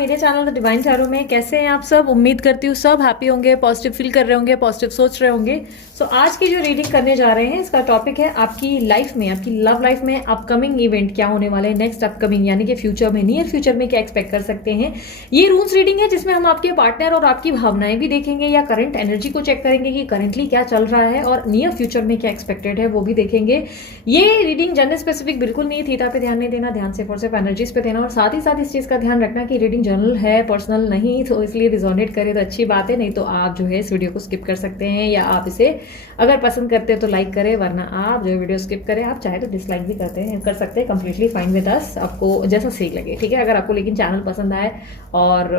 मेरे channel the divine tarot में। कैसे हैं आप सब? उम्मीद करती हूँ सब हैप्पी होंगे, पॉजिटिव फील कर रहे होंगे, पॉजिटिव सोच रहे होंगे। सो आज की जो रीडिंग करने जा रहे हैं इसका टॉपिक है आपकी लाइफ में, आपकी लव लाइफ में अपकमिंग इवेंट क्या होने वाले हैं, नेक्स्ट अपकमिंग यानी कि फ्यूचर में, नियर फ्यूचर में क्या एक्सपेक्ट कर सकते हैं। ये रूल्स रीडिंग है जिसमें हम आपके पार्टनर और आपकी भावनाएं भी देखेंगे या करंट एनर्जी को चेक करेंगे कि करंटली क्या चल रहा है और नियर फ्यूचर में क्या एक्सपेक्टेड है वो भी देखेंगे। ये रीडिंग जनरल स्पेसिफिक बिल्कुल नहीं, थीटा पे ध्यान नहीं देना, ध्यान सिर्फ एनर्जीज पे देना और साथ ही साथ इस चीज का ध्यान रखना कि रीडिंग जनरल है, पर्सनल नहीं, तो इसलिए रिजोनेट करे तो अच्छी बात है, नहीं तो आप जो है इस वीडियो को स्किप कर सकते हैं या आप इसे अगर पसंद करते हैं तो लाइक करें, वरना आप जो वीडियो स्किप करें। आप चाहे तो डिसलाइक भी कर सकते हैं, कंप्लीटली फाइन विद अस, आपको जैसा सही लगे, ठीक है। अगर आपको लेकिन चैनल पसंद आए और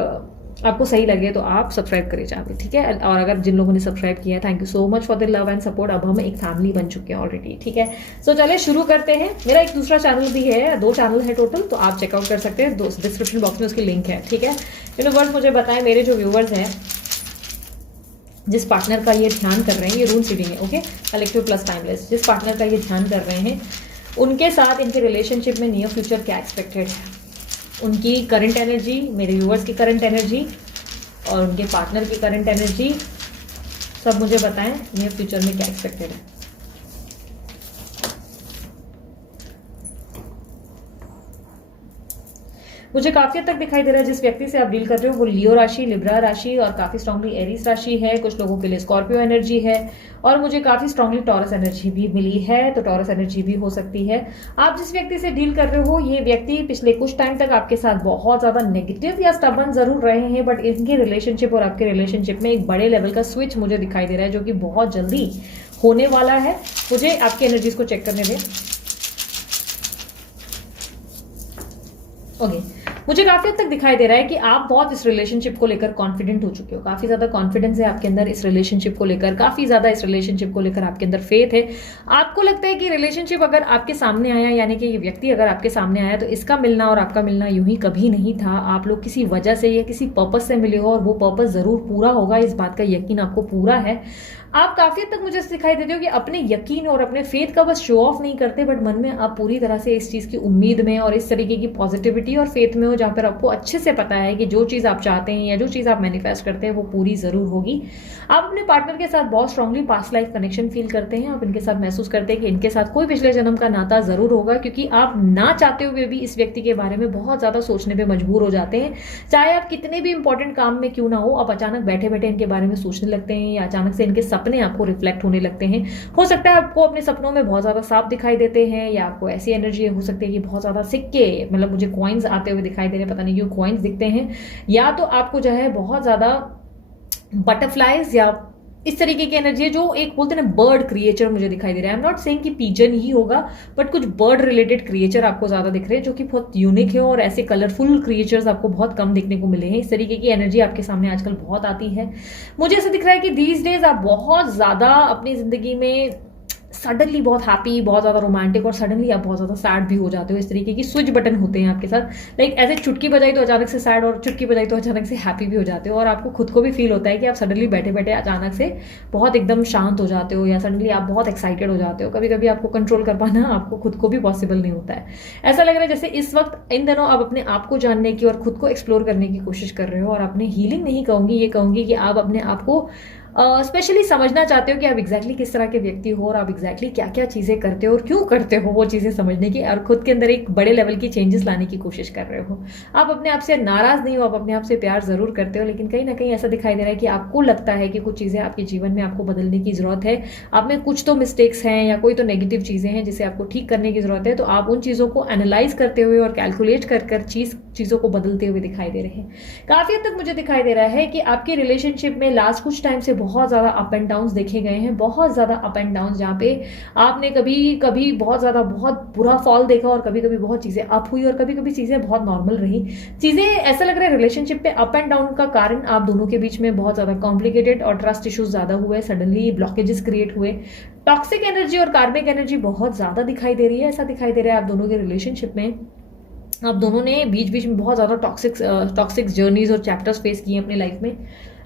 आपको सही लगे तो आप सब्सक्राइब करें चैनल, ठीक है। और अगर जिन लोगों ने सब्सक्राइब किया है, thank you so much for the love and support. अब हम एक फैमिली बन चुके हैं ऑलरेडी, ठीक है। सो चले शुरू करते हैं। मेरा एक दूसरा चैनल भी है, 2 चैनल है टोटल, तो आप चेकआउट कर सकते हैं, डिस्क्रिप्शन बॉक्स में उसकी लिंक है, ठीक है। यूनिवर्स मुझे बताएं, मेरे जो व्यूवर्स हैं जिस पार्टनर का ये ध्यान कर रहे हैं, ये रूल्स रीडिंग है, ओके, कलेक्टिव प्लस टाइमलेस, जिस पार्टनर का ये ध्यान कर रहे हैं उनके साथ इनके रिलेशनशिप में नियर फ्यूचर क्या एक्सपेक्टेड है, उनकी करंट एनर्जी, मेरे व्यूवर्स की करंट एनर्जी और उनके पार्टनर की करंट एनर्जी, सब मुझे बताएं नियर फ्यूचर में क्या एक्सपेक्टेड है। मुझे काफी हद तक दिखाई दे रहा है जिस व्यक्ति से आप डील कर रहे हो वो लियो राशि, लिब्रा राशि और काफी स्ट्रांगली एरीज राशि है। कुछ लोगों के लिए स्कॉर्पियो एनर्जी है और मुझे काफी स्ट्रांगली टॉरस एनर्जी भी मिली है, तो टॉरस एनर्जी भी हो सकती है। आप जिस व्यक्ति से डील कर रहे हो ये व्यक्ति पिछले कुछ टाइम तक आपके साथ बहुत ज्यादा नेगेटिव या स्टबर्न जरूर रहे हैं, बट इनके रिलेशनशिप और आपके रिलेशनशिप में एक बड़े लेवल का स्विच मुझे दिखाई दे रहा है जो कि बहुत जल्दी होने वाला है। मुझे आपकी एनर्जीज को चेक करने दें। ओके, मुझे काफी हद तक दिखाई दे रहा है कि आप बहुत इस रिलेशनशिप को लेकर कॉन्फिडेंट हो चुके हो, काफी ज्यादा कॉन्फिडेंस है आपके अंदर इस रिलेशनशिप को लेकर, काफी ज्यादा इस रिलेशनशिप को लेकर आपके अंदर फेथ है। आपको लगता है कि रिलेशनशिप अगर आपके सामने आया, यानी कि ये व्यक्ति अगर आपके सामने आया, तो इसका मिलना और आपका मिलना यूं ही कभी नहीं था। आप लोग किसी वजह से या किसी पर्पस से मिले हो और वो पर्पस जरूर पूरा होगा, इस बात का यकीन आपको पूरा है। आप काफी हद तक मुझे दिखाई देते हो कि अपने यकीन और अपने फेथ का बस शो ऑफ नहीं करते, बट मन में आप पूरी तरह से इस चीज की उम्मीद में और इस तरीके की पॉजिटिविटी और फेथ में हो जहां पर आपको अच्छे से पता है कि जो चीज आप चाहते हैं या जो चीज आप मैनिफेस्ट करते हैं वो पूरी जरूर होगी। आप अपने पार्टनर के साथ बहुत strongly past life connection feel करते हैं। आप इनके साथ महसूस करते हैं कि इनके साथ कोई पिछले जन्म का नाता जरूर होगा, क्योंकि आप ना चाहते हुए भी इस व्यक्ति के बारे में बहुत ज्यादा सोचने पर मजबूर हो जाते हैं। चाहे आप कितने भी इंपॉर्टेंट काम में क्यों ना हो, आप अचानक बैठे बैठे इनके बारे में सोचने लगते हैं या अचानक से इनके सपने आपको रिफ्लेक्ट होने लगते हैं। हो सकता है आपको अपने सपनों में बहुत ज्यादा सांप दिखाई देते हैं या आपको ऐसी एनर्जी हो सकती है कि बहुत ज्यादा सिक्के, मतलब मुझे कॉइन्स आते हुए दिखाई दे रहे हैं, पता नहीं क्यों कॉइन्स दिखते हैं, या तो आपको जो है बहुत ज्यादा बटरफ्लाइज या इस तरीके की एनर्जी है जो एक बोलते हैं बर्ड क्रिएचर मुझे दिखाई दे रहा है। आई एम नॉट सेइंग कि पिजन ही होगा, बट कुछ बर्ड रिलेटेड क्रिएचर आपको ज्यादा दिख रहे हैं जो कि बहुत यूनिक है और ऐसे कलरफुल क्रिएचर्स आपको बहुत कम दिखने को मिले हैं। इस तरीके की एनर्जी आपके सामने आजकल बहुत आती है। मुझे ऐसा दिख रहा है कि दीज डेज आप बहुत ज्यादा अपनी जिंदगी में सडनली बहुत हैप्पी, बहुत ज्यादा रोमांटिक और सडनली आप बहुत ज्यादा सैड भी हो जाते हो। इस तरीके की स्विच बटन होते हैं आपके साथ, लाइक ऐसे चुटकी बजाई तो अचानक से सैड और चुटकी बजाई तो अचानक से हैप्पी भी हो जाते हो। और आपको खुद को भी फील होता है कि आप सडनली बैठे बैठे अचानक से बहुत एकदम शांत हो जाते हो या सडनली आप बहुत एक्साइटेड हो जाते हो। कभी कभी आपको कंट्रोल कर पाना आपको खुद को भी पॉसिबल नहीं होता है। ऐसा लग रहा है जैसे इस वक्त इन दिनों आप अपने आप को जानने की और खुद को एक्सप्लोर करने की कोशिश कर रहे हो और अपने हीलिंग नहीं कहूंगी, ये कहूंगी कि आप अपने आप को स्पेशली समझना चाहते हो कि आप एग्जैक्टली किस तरह के व्यक्ति हो और आप एग्जैक्टली क्या क्या चीजें करते हो और क्यों करते हो, वो चीजें समझने की और खुद के अंदर एक बड़े लेवल की चेंजेस लाने की कोशिश कर रहे हो। आप अपने आप से नाराज नहीं हो, आप अपने आप से प्यार जरूर करते हो, लेकिन कहीं ना कहीं ऐसा दिखाई दे रहा है कि आपको लगता है कि कुछ चीजें आपके जीवन में आपको बदलने की जरूरत है। आप में कुछ तो मिस्टेक्स हैं या कोई तो नेगेटिव चीजें हैं जिसे आपको ठीक करने की जरूरत है, तो आप उन चीजों को एनालाइज करते हुए और कैलकुलेट कर चीजों को बदलते हुए दिखाई दे रहे हैं। काफी हद तक मुझे दिखाई दे रहा है कि आपके रिलेशनशिप में लास्ट कुछ टाइम से बहुत ज्यादा अप एंड डाउन देखे गए हैं, बहुत ज्यादा अप एंड डाउन, जहां पे आपने कभी कभी बहुत ज्यादा बहुत बुरा फॉल देखा और कभी कभी बहुत चीजें अप हुई और कभी कभी चीजें बहुत नॉर्मल रही। चीजें ऐसा लग रहा है रिलेशनशिप पे अप एंड डाउन का कारण आप दोनों के बीच में बहुत ज्यादा कॉम्प्लिकेटेड और ट्रस्ट इश्यूज ज्यादा हुए, सडनली ब्लॉकेजेस क्रिएट हुए, टॉक्सिक एनर्जी और कार्मिक एनर्जी बहुत ज्यादा दिखाई दे रही है। ऐसा दिखाई दे रहा है आप दोनों के रिलेशनशिप में आप दोनों ने बीच बीच में बहुत ज्यादा टॉक्सिक जर्नीज और चैप्टर्स फेस किए अपनी लाइफ में।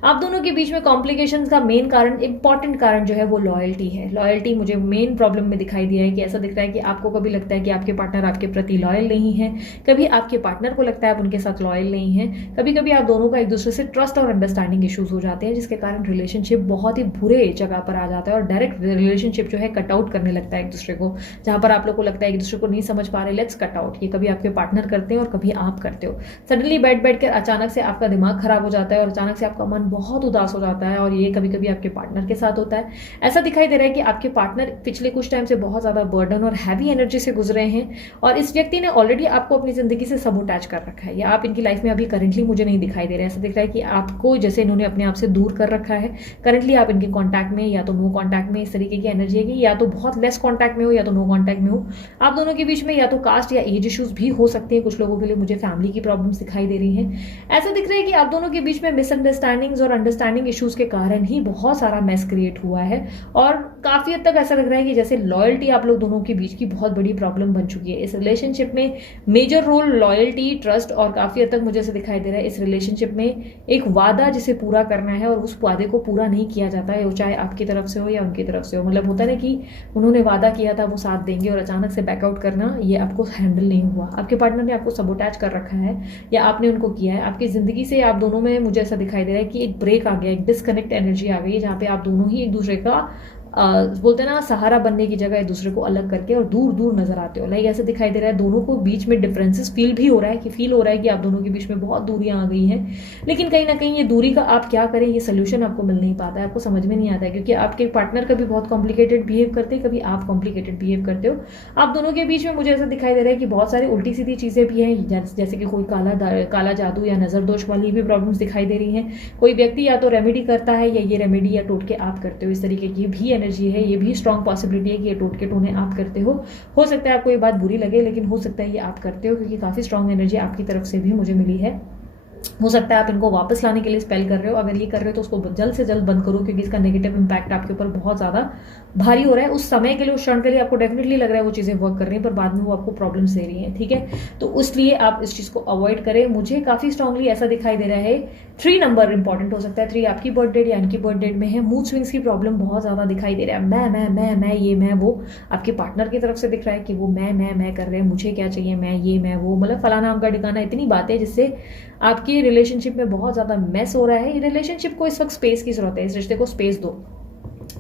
आप दोनों के बीच में कॉम्प्लिकेशंस का मेन कारण, इंपॉर्टेंट कारण जो है वो लॉयल्टी है। लॉयल्टी मुझे मेन प्रॉब्लम में दिखाई दिया है कि ऐसा दिख रहा है कि आपको कभी लगता है कि आपके पार्टनर आपके प्रति लॉयल नहीं है, कभी आपके पार्टनर को लगता है आप उनके साथ लॉयल नहीं है, कभी कभी आप दोनों का एक दूसरे से ट्रस्ट और अंडरस्टैंडिंग इश्यूज हो जाते हैं, जिसके कारण रिलेशनशिप बहुत ही बुरे जगह पर आ जाता है और डायरेक्ट रिलेशनशिप जो है कट आउट करने लगता है एक दूसरे को। जहां पर आप लोग को लगता है एक दूसरे को नहीं समझ पा रहे, लेट्स कट आउट। ये कभी आपके पार्टनर करते हैं और कभी आप करते हो। सडनली बैठ कर अचानक से आपका दिमाग खराब हो जाता है और अचानक से आपका मन बहुत उदास हो जाता है, और ये कभी कभी आपके पार्टनर के साथ होता है। ऐसा दिखाई दे रहा है कि आपके पार्टनर पिछले कुछ टाइम से बहुत ज्यादा बर्डन और हैवी एनर्जी से गुजरे हैं, और इस व्यक्ति ने ऑलरेडी आपको अपनी जिंदगी से सबोटैच कर रखा है, या आप इनकी लाइफ में अभी करंटली मुझे नहीं दिखाई दे रहे। ऐसा दिख रहा है कि आपको जैसे इन्होंने अपने आप से दूर कर रखा है। करंटली आप इनके कॉन्टैक्ट में, या तो नो कॉन्टैक्ट में, इस तरीके की एनर्जी है कि या तो बहुत लेस कॉन्टैक्ट में हो या तो नो कॉन्टैक्ट में हो। आप दोनों के बीच में या तो कास्ट या एज इश्यूज भी हो सकते हैं। कुछ लोगों के लिए मुझे फैमिली की प्रॉब्लम्स दिखाई दे रही हैं। ऐसा दिख रहा है कि आप दोनों के बीच में मिसअंडरस्टैंडिंग्स और अंडरस्टैंडिंग इश्यूज के कारण ही बहुत सारा मेस क्रिएट हुआ है, और काफी हद तक ऐसा लग रहा है कि जैसे लॉयल्टी आप लोग दोनों के बीच की बहुत बड़ी प्रॉब्लम बन चुकी है। इस रिलेशनशिप में मेजर रोल लॉयल्टी, ट्रस्ट, और काफी हद तक मुझे ऐसा दिखाई दे रहा है इस रिलेशनशिप में एक वादा जिसे पूरा करना है, और उस वादे को पूरा नहीं किया जाता है, वो चाहे आपकी तरफ से हो या उनकी तरफ से हो। मतलब होता है ना कि उन्होंने वादा किया था वो साथ देंगे और अचानक से बैकआउट करना, ये आपको हैंडल नहीं हुआ। आपके पार्टनर ने आपको सबोटैच कर रखा है या आपने उनको किया है। आपकी जिंदगी से आप दोनों में मुझे ऐसा दिखाई दे रहा है कि एक ब्रेक आ गया, एक डिस्कनेक्ट एनर्जी आ गई है, जहां पे आप दोनों ही एक दूसरे का बोलते हैं ना सहारा बनने की जगह एक दूसरे को अलग करके और दूर दूर नजर आते हो। लाइक ऐसे दिखाई दे रहा है दोनों को बीच में डिफरेंसेस फील हो रहा है कि आप दोनों के बीच में बहुत दूरियां आ गई हैं। लेकिन कहीं ना कहीं ये दूरी का आप क्या करें, ये सोल्यूशन आपको मिल नहीं पाता है, आपको समझ में नहीं आता है, क्योंकि आपके पार्टनर कभी बहुत कॉम्प्लिकेटेड बिहेव करते हैं, कभी आप कॉम्प्लिकेटेड बिहेव करते हो। आप दोनों के बीच में मुझे ऐसा दिखाई दे रहा है कि बहुत सारी उल्टी सीधी चीजें भी हैं, जैसे कि कोई काला जादू या नजर दोष वाली भी प्रॉब्लम्स दिखाई दे रही हैं। कोई व्यक्ति या तो रेमेडी करता है या ये रेमेडी या टोटके आप करते हो, इस तरीके की भी एनर्जी है। ये भी स्ट्रॉन्ग पॉसिबिलिटी है कि ये टोटके टोने आप करते हो सकता है आपको ये बात बुरी लगे, लेकिन हो सकता है ये आप करते हो, क्योंकि काफी स्ट्रॉन्ग एनर्जी आपकी तरफ से भी मुझे मिली है। हो सकता है आप इनको वापस लाने के लिए स्पेल कर रहे हो। अगर ये कर रहे हो तो उसको जल्द से जल्द बंद करो, क्योंकि इसका नेगेटिव इंपैक्ट आपके ऊपर बहुत ज्यादा भारी हो रहा है। उस समय के लिए, उस क्षण के लिए आपको डेफिनेटली लग रहा है वो चीजें वर्क कर रही हैं, पर बाद में वो आपको प्रॉब्लम्स दे रही हैं। ठीक है, तो उसलिए आप इस चीज को अवॉइड करें। मुझे काफी स्ट्रांगली ऐसा दिखाई दे रहा है 3 नंबर इंपॉर्टेंट हो सकता है। 3 आपकी बर्थ डेट या इनकी बर्थ डेट में है। मूड स्विंग्स की प्रॉब्लम बहुत ज्यादा दिखाई दे रहा है। मैं ये मैं वो, आपके पार्टनर की तरफ से दिख रहा है कि वो मैं कर रहे हैं, मुझे क्या चाहिए, मैं ये मैं वो, मतलब फलाना आम का ठिकाना, इतनी बातें जिससे आपकी रिलेशनशिप में बहुत ज्यादा मेस हो रहा है। रिलेशनशिप को इस वक्त स्पेस की जरूरत है, इस रिश्ते को स्पेस दो।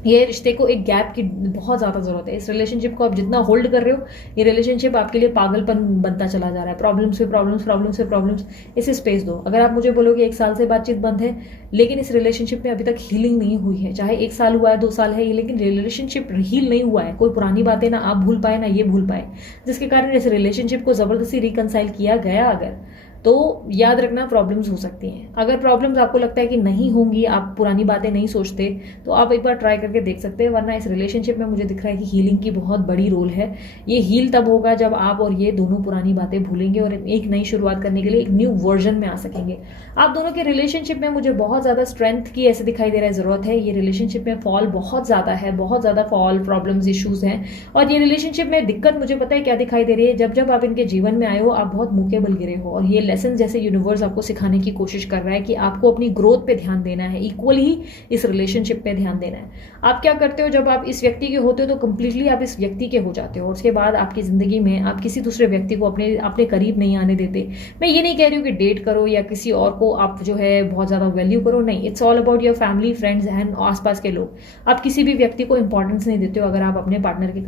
ये रिश्ते को एक गैप की बहुत ज्यादा जरूरत है। इस रिलेशनशिप को आप जितना होल्ड कर रहे हो, ये रिलेशनशिप आपके लिए पागलपन बनता चला जा रहा है। प्रॉब्लम्स पे प्रॉब्लम्स, इसे स्पेस दो। अगर आप मुझे बोलोगे 1 साल से बातचीत बंद है, लेकिन इस रिलेशनशिप में अभी तक हीलिंग नहीं हुई है, चाहे 1 साल हुआ है, 2 साल है, लेकिन रिलेशनशिप हील नहीं हुआ है। कोई पुरानी बातें ना आप भूल पाए ना ये भूल पाए, जिसके कारण इस रिलेशनशिप को जबरदस्ती रिकनसाइल किया गया अगर, तो याद रखना प्रॉब्लम्स हो सकती हैं। अगर प्रॉब्लम्स आपको लगता है कि नहीं होंगी, आप पुरानी बातें नहीं सोचते, तो आप एक बार ट्राई करके देख सकते हैं। वरना इस रिलेशनशिप में मुझे दिख रहा है कि हीलिंग की बहुत बड़ी रोल है। ये हील तब होगा जब आप और ये दोनों पुरानी बातें भूलेंगे और एक नई शुरुआत करने के लिए एक न्यू वर्जन में आ सकेंगे। आप दोनों के रिलेशनशिप में मुझे बहुत ज्यादा स्ट्रेंथ की ऐसे दिखाई दे रहा है जरूरत है। ये रिलेशनशिप में फॉल बहुत ज्यादा है, बहुत ज्यादा फॉल, प्रॉब्लम्स, इश्यूज हैं। और ये रिलेशनशिप में दिक्कत मुझे पता है क्या दिखाई दे रही है, जब आप इनके जीवन में आए हो आप बहुत मुंह के बल गिरे हो, और ये लेसन जैसे यूनिवर्स आपको सिखाने की कोशिश कर रहा है कि आपको अपनी ग्रोथ पे ध्यान देना है, इक्वली ही इस रिलेशनशिप पे ध्यान देना है। आप क्या करते हो, जब आप इस व्यक्ति के होते हो तो कंप्लीटली आप इस व्यक्ति के हो जाते हो, और उसके बाद आपकी जिंदगी में आप किसी दूसरे व्यक्ति को अपने करीब नहीं आने देते। मैं ये नहीं कह रही हूँ कि डेट करो या किसी और को आप जो है बहुत ज्यादा वैल्यू करो, नहीं। It's all about your family, friends and आसपास के लोग। आप किसी भी व्यक्ति को इंपॉर्टेंस नहीं देते हो। अगर आप अपने पार्टनर के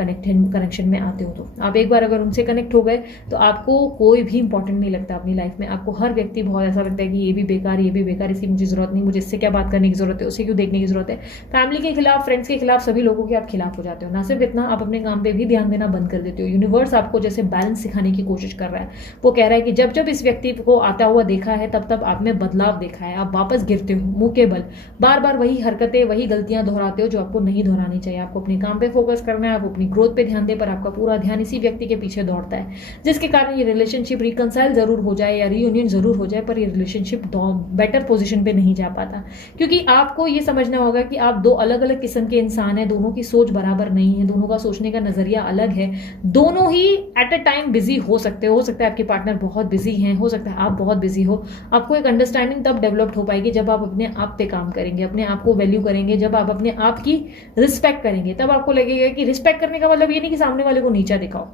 कनेक्शन में आते हो तो आप एक बार अगर उनसे कनेक्ट हो गए तो आपको कोई भी इंपॉर्टेंट नहीं लगता अपनी लाइफ में। आपको हर व्यक्ति बहुत ऐसा लगता है कि ये भी बेकार, इसकी मुझे जरूरत नहीं, मुझे इससे क्या बात करने की जरूरत है, उसे क्यों देखने की जरूरत है। फैमिली के खिलाफ, फ्रेंड्स के खिलाफ, सभी लोगों के आप खिलाफ हो जाते हो। ना सिर्फ इतना, आप अपने काम पे भी ध्यान देना बंद कर देते हो। यूनिवर्स आपको जैसे बैलेंस सिखाने की कोशिश कर रहा है। वो कह रहा है कि जब इस व्यक्ति को आता हुआ देखा है, तब आप में बदलाव देखा है। आप वापस गिरते हो मुंह के बल, बार वही हरकतें, वही गलतियां दोहराते हो जो आपको नहीं दोहरानी चाहिए। आपको अपने काम पे फोकस करना है, आप अपनी ग्रोथ पे ध्यान दे, पर आपका पूरा ध्यान इसी व्यक्ति के पीछे दौड़ता है, जिसके कारण ये रिलेशनशिप रिकंसाइल जरूर हो जाए, जाए या रीयूनियन जरूर हो जाए, पर ये रिलेशनशिप बेटर पोजीशन पे नहीं जा पाता, क्योंकि आपको ये समझना होगा कि आप दो अलग अलग किस्म के इंसान हैं, दोनों की सोच बराबर नहीं है, दोनों का सोचने का नजरिया अलग है, दोनों ही एट अ टाइम बिजी हो सकते हो सकता है आपके पार्टनर बहुत बिजी हैं, हो सकता है आप बहुत बिजी हो। आपको एक अंडरस्टैंडिंग तब डेवलप्ड हो पाएगी जब आप अपने आप पे काम करेंगे, अपने आप को वैल्यू करेंगे, जब आप अपने आप की रिस्पेक्ट करेंगे। तब आपको लगेगा कि रिस्पेक्ट करने का मतलब ये नहीं कि सामने वाले को नीचा दिखाओ।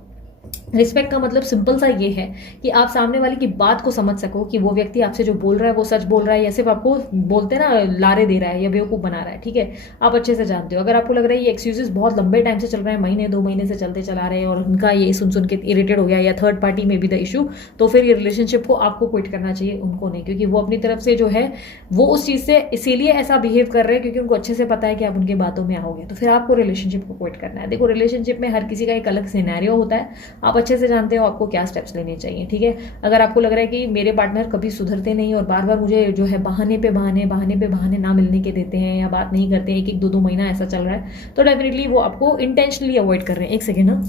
रिस्पेक्ट का मतलब सिंपल सा ये है कि आप सामने वाले की बात को समझ सको कि वो व्यक्ति आपसे जो बोल रहा है वो सच बोल रहा है या सिर्फ आपको बोलते ना लारे दे रहा है या बेवकूफ़ बना रहा है। ठीक है, आप अच्छे से जानते हो। अगर आपको लग रहा है ये एक्सक्यूजेस बहुत लंबे टाइम से चल रहे हैं, महीने 2 महीने से चलते चला रहे हैं और उनका ये सुन सुन के इरिटेट हो गया या थर्ड पार्टी में भी द इशू, तो फिर ये रिलेशनशिप को आपको क्विट करना चाहिए, उनको नहीं, क्योंकि वो अपनी तरफ से जो है वो उस चीज़ से इसीलिए ऐसा बिहेव कर रहे हैं क्योंकि उनको अच्छे से पता है कि आप उनकी बातों में आओगे, तो फिर आपको रिलेशनशिप को क्विट करना है। देखो, रिलेशनशिप में हर किसी का एक अलग सिनेरियो होता है, आप अच्छे से जानते हो आपको क्या स्टेप्स लेने चाहिए। ठीक है, अगर आपको लग रहा है कि मेरे पार्टनर कभी सुधरते नहीं और बार बार मुझे जो है बहाने पे बहाने ना मिलने के देते हैं या बात नहीं करते हैं, 1-1 2-2 महीना ऐसा चल रहा है, तो डेफिनेटली वो आपको इंटेंशनली अवॉइड कर रहे हैं। एक सेकेंड ना,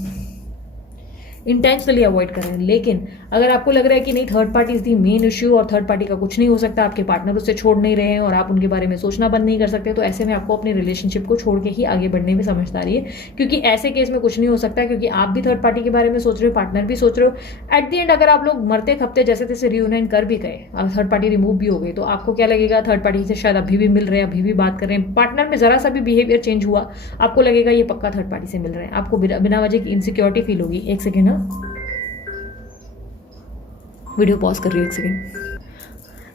इंटेंशनली अवॉइड कर रहे हैं। लेकिन अगर आपको लग रहा है कि नहीं, third party is the main issue और थर्ड पार्टी का कुछ नहीं हो सकता, आपके पार्टनर उससे छोड़ नहीं रहे हैं और आप उनके बारे में सोचना बंद नहीं कर सकते, तो ऐसे में आपको अपने रिलेशनशिप को छोड़ के ही आगे बढ़ने में समझदारी है, क्योंकि ऐसे केस में कुछ नहीं हो सकता, क्योंकि आप भी थर्ड पार्टी के बारे में सोच रहे हो, पार्टनर भी सोच रहे हो। एट द एंड अगर आप लोग मरते खपते जैसे तैसे रियूनाइन कर भी गए, अब थर्ड पार्टी रिमूव भी हो गई, तो आपको क्या लगेगा, थर्ड पार्टी से शायद अभी भी मिल रहे हैं, अभी भी बात कर रहे हैं, पार्टनर में जरा सा भी बिहेवियर चेंज हुआ, आपको लगेगा ये पक्का थर्ड पार्टी से मिल रहे हैं, आपको बिना वजह की इनसिक्योरिटी फील होगी। एक सेकेंड ना, वीडियो पॉज कर रही हूँ, एक second.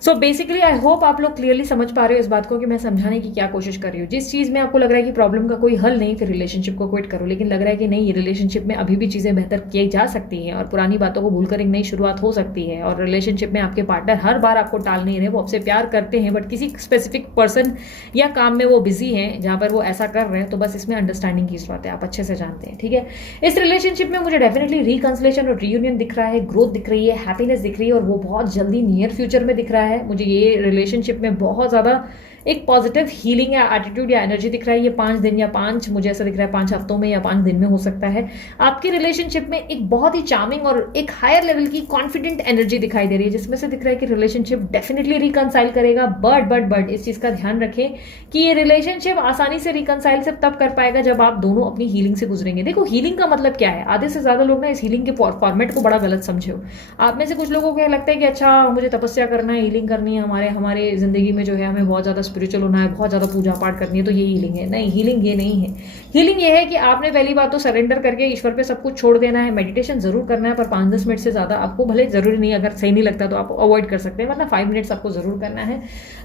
So basically I hope आप लोग क्लियरली समझ पा रहे हो इस बात को कि मैं समझाने की क्या कोशिश कर रही हूँ। जिस चीज़ में आपको लग रहा है कि प्रॉब्लम का कोई हल नहीं, फिर रिलेशनशिप को क्विट करो, लेकिन लग रहा है कि नहीं, ये रिलेशनशिप में अभी भी चीज़ें बेहतर की जा सकती हैं और पुरानी बातों को भूलकर एक नई शुरुआत हो सकती है, और रिलेशनशिप में आपके पार्टनर हर बार आपको टाल नहीं रहे, वो आपसे प्यार करते हैं, बट किसी स्पेसिफिक पर्सन या काम में वो बिजी हैं जहाँ पर वो ऐसा कर रहे हैं, तो बस इसमें अंडरस्टैंडिंग की जरूरत है, आप अच्छे से जानते हैं। ठीक है, इस रिलेशनशिप में मुझे डेफिनेटली रिकंसिलेशन और रीयूनियन दिख रहा है, ग्रोथ दिख रही है, हैप्पीनेस दिख रही है, और वो बहुत जल्दी नियर फ्यूचर में दिख रहा है। मुझे ये रिलेशनशिप में बहुत ज्यादा एक पॉजिटिव हीलिंग या एटीट्यूड या एनर्जी दिख रहा है। ये 5 दिन या 5 मुझे ऐसा दिख रहा है 5 हफ्तों में या 5 दिन में हो सकता है। आपके रिलेशनशिप में एक बहुत ही चार्मिंग और एक हायर लेवल की कॉन्फिडेंट एनर्जी दिखाई दे रही है, जिसमें से दिख रहा है कि रिलेशनशिप डेफिनेटली रिकंसाइल करेगा। बट इस चीज का ध्यान रखें कि ये रिलेशनशिप आसानी से रिकंसाइल सिर्फ तब कर पाएगा जब आप दोनों अपनी हीलिंग से गुजरेंगे। देखो, हीलिंग का मतलब क्या है, आधे से ज्यादा लोग ना इस हीलिंग के फॉर्मेट को बड़ा गलत समझे हो। आप में से कुछ लोगों को लगता है कि अच्छा, मुझे तपस्या करना है, हीलिंग करनी है, हमारे जिंदगी में जो है हमें बहुत ज्यादा स्पिरिचुअल होना है, बहुत ज्यादा पूजा पाठ करनी है, तो ये हीलिंग है। नहीं, हीलिंग ये नहीं है। हीलिंग ये है कि आपने पहली बात तो सरेंडर करके ईश्वर पे सब कुछ छोड़ देना है। मेडिटेशन जरूर करना है, पर 5-10 मिनट से ज्यादा आपको भले जरूरी नहीं, अगर सही नहीं लगता तो आप अवॉइड कर सकते हैं, वरना 5 मिनट्स आपको जरूर करना है।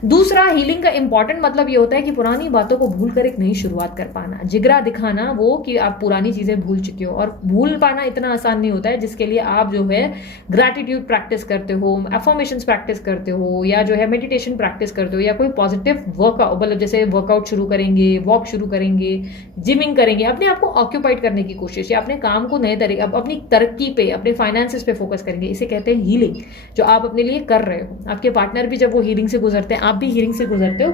दूसरा, हीलिंग का इंपॉर्टेंट मतलब ये होता है कि पुरानी बातों को भूल कर एक नई शुरुआत कर पाना, जिगरा दिखाना वो कि आप पुरानी चीजें भूल चुके हो। और भूल पाना इतना आसान नहीं होता है, जिसके लिए आप जो है ग्रैटिट्यूड प्रैक्टिस करते हो, अफर्मेशंस प्रैक्टिस करते हो, या जो है मेडिटेशन प्रैक्टिस करते हो, या कोई पॉजिटिव वर्कआउट, मतलब जैसे वर्कआउट शुरू करेंगे, वॉक शुरू करेंगे, जिमिंग करेंगे, अपने आप को ऑक्यूपाइड करने की कोशिश, या अपने काम को नए तरीके, अपनी तरक्की पे, अपने फाइनेंसेस पे फोकस करेंगे। इसे कहते हैं हीलिंग, जो आप अपने लिए कर रहे हो। आपके पार्टनर भी जब वो हीलिंग से गुजरते हैं, आप भी हीलिंग से गुजरते हो,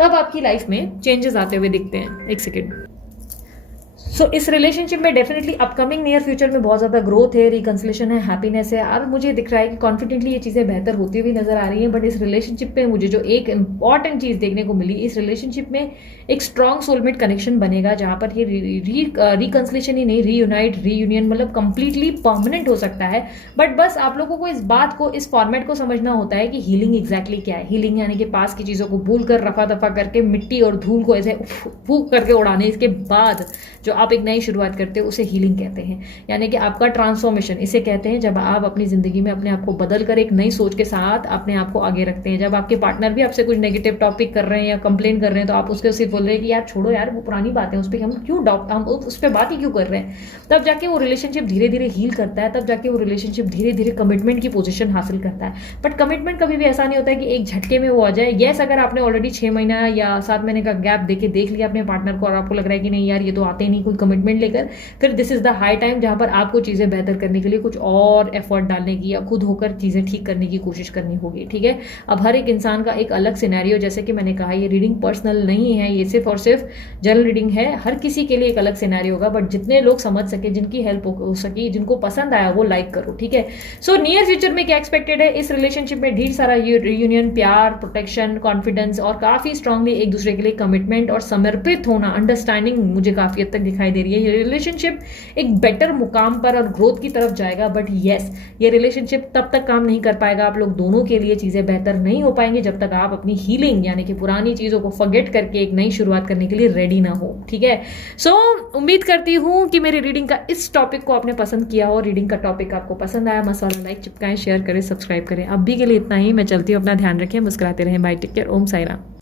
तब आपकी लाइफ में चेंजेस आते हुए दिखते हैं। एक सेकेंड। सो इस रिलेशनशिप में डेफिनेटली अपकमिंग नियर फ्यूचर में बहुत ज्यादा ग्रोथ है, रिकंसिलेशन है, हैप्पीनेस है, और मुझे दिख रहा है कि कॉन्फिडेंटली ये चीजें बेहतर होती हुई नजर आ रही हैं। बट इस रिलेशनशिप में मुझे जो एक इंपॉर्टेंट चीज देखने को मिली, इस रिलेशनशिप में एक स्ट्रॉन्ग सोलमेट कनेक्शन बनेगा, जहां पर ये रिकंसिलेशन ही नहीं, रीयूनाइट, रीयूनियन मतलब कंप्लीटली परमानेंट हो सकता है। बट बस आप लोगों को इस बात को, इस फॉर्मेट को समझना होता है कि हीलिंग एग्जैक्टली क्या है। हीलिंग यानी कि पास की चीजों को भूल कर, रफा दफा करके, मिट्टी और धूल को ऐसे फूक करके उड़ाने, इसके बाद जो आप एक नई शुरुआत करते हो, उसे हीलिंग कहते हैं। यानी कि आपका ट्रांसफॉर्मेशन इसे कहते हैं, जब आप अपनी जिंदगी में अपने आप को बदल कर एक नई सोच के साथ अपने आप को आगे रखते हैं। जब आपके पार्टनर भी आपसे कुछ नेगेटिव टॉपिक कर रहे हैं या कंप्लेन कर रहे हैं, तो आप उसके सिर्फ बोल रहे हैं कि यार छोड़ो यार, वो पुरानी बात है, उस पर हम उस पर बात ही क्यों कर रहे हैं। तब जाके वो रिलेशनशिप धीरे धीरे हील करता है, तब जाके वो रिलेशनशिप धीरे धीरे कमिटमेंट की पोजीशन हासिल करता है। बट कमिटमेंट कभी भी ऐसा नहीं होता है कि एक झटके में वो आ जाए। यस, अगर आपने ऑलरेडी 6 महीना या 7 महीने का गैप देके देख लिया अपने पार्टनर को और आपको लग रहा है कि नहीं यार, ये तो आते नहीं, खुद कमिटमेंट लेकर, फिर this is the high time जहां पर आपको चीजें बेहतर करने के लिए कुछ और एफर्ट डालने की या खुद होकर चीजें ठीक करने की कोशिश करनी होगी। ठीक है, अब हर एक इंसान का एक अलग सिनेरियो, जैसे कि मैंने कहा ये रीडिंग पर्सनल नहीं है, ये सिर्फ और सिर्फ जनरल रीडिंग है, हर किसी के लिए एक अलग सिनेरियो होगा, बट जितने लोग समझ सके, जिनकी हेल्प हो सकी, जिनको पसंद आया वो लाइक करो। ठीक है, सो नियर फ्यूचर में क्या एक्सपेक्टेड है, इस रिलेशनशिप में ढेर सारा रियूनियन, प्यार, प्रोटेक्शन, कॉन्फिडेंस और काफी स्ट्रांगली एक दूसरे के लिए कमिटमेंट और समर्पित होना, अंडरस्टैंडिंग मुझे काफी हद तक दिखाई दे रही है। ये रिलेशनशिप एक बेटर मुकाम पर और ग्रोथ की तरफ जाएगा, बट यस ये रिलेशनशिप तब तक काम नहीं कर पाएगा, आप लोग दोनों के लिए चीजें बेहतर नहीं हो पाएंगे जब तक आप अपनी हीलिंग यानी कि पुरानी चीजों को फॉरगेट करके एक नई शुरुआत करने के लिए रेडी ना हो। ठीक है, सो उम्मीद करती हूं कि मेरी रीडिंग का इस टॉपिक को आपने पसंद किया हो, रीडिंग का टॉपिक आपको पसंद आया, मसाला लाइक चिपकाएं, शेयर करें, सब्सक्राइब करें। अभी के लिए इतना ही, मैं चलती हूँ, अपना ध्यान रखें, मुस्कुराते रहें, बाय, टेक केयर, ओम साई राम।